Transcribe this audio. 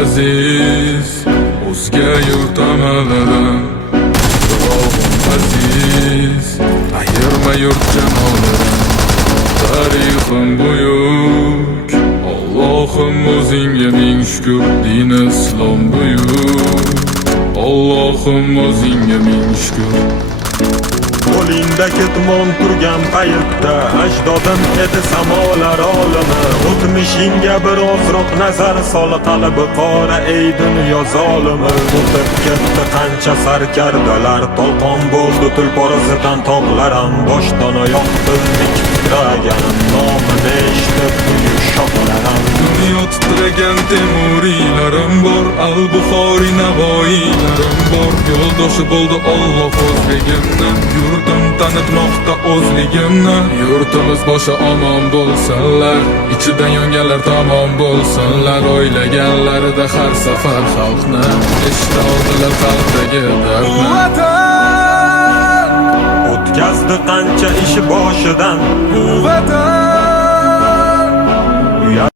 aziz, o'zga yurt amalidan Ruhim aziz, ayirma yurt jamolidan Tarixim buyuk, Allohim o'zingga ming shukr, din islom buyuk Allohim o'zingga ming shukr. Qo'lingda ketmon turgan paytda ajdodim edi samolar olimi. O'tmishingga birozroq nazar sol, qalbi qora ey dunyo zolimi. O'tib ketdi qancha sarkardalar, to'lqon bo'ldi tulporozidan tog'laram. Boshdan oyoq bildik titraganim, nomini eshitib buyuk shohlaram. Dunyo titragan temuriylarim bor, al-Buxoriy navoiylarim bor. Yo'ldoshi bo'ldi Alloh o'zligimni, yurtim tanitmoqda o'zligimni. Yurtimiz boshi omon bo'lsinlar, ichidan yonganlar tamom bo'lsinlar. O'ylaganlarida har safar xalqni eshita oldilar qalbdagi dardni. O'tkazdi qancha ishi boshidan, Bu vatan